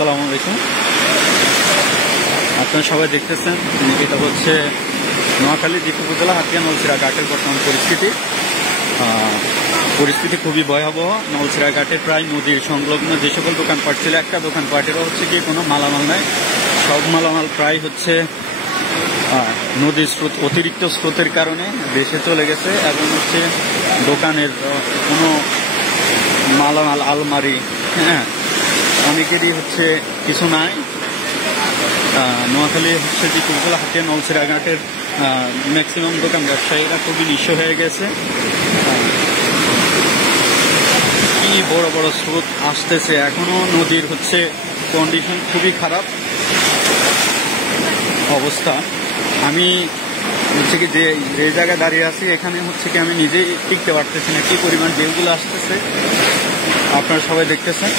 আসসালামু আলাইকুম। আপনারা সবাই দেখতেছেন এটা হচ্ছে নোয়াখালী দ্বীপ উপজেলা হাতিয়া নলছিরা ঘাটের বর্তমান পরিস্থিতি খুবই ভয়াবহ। নলছিরা ঘাটে প্রায় নদীর সংলগ্ন যে সকল দোকানপাট ছিল, একটা দোকানপাটেরও হচ্ছে কি কোনো মালামাল নাই। সব মালামাল প্রায় হচ্ছে নদীর স্রোত, অতিরিক্ত স্রোতের কারণে দেশে চলে গেছে এবং হচ্ছে দোকানের কোনো মালামাল, আলমারি, অনেকেরই হচ্ছে কিছু নাই। নোয়াখালী হচ্ছে যে উপজেলা হাতিয়া নলছিরা ঘাটের ম্যাক্সিমাম দোকান ব্যবসায়ীরা খুবই নিঃস্ব হয়ে গেছে। কি বড় বড় স্রোত আসতেছে, এখনো নদীর হচ্ছে কন্ডিশন খুবই খারাপ অবস্থা। আমি হচ্ছে কি যে জায়গায় দাঁড়িয়ে আছি এখানে হচ্ছে কি আমি নিজেই টিকতে পারতেছি না, কি পরিমাণ ঢেউগুলো আসতেছে আপনারা সবাই দেখতেছেন।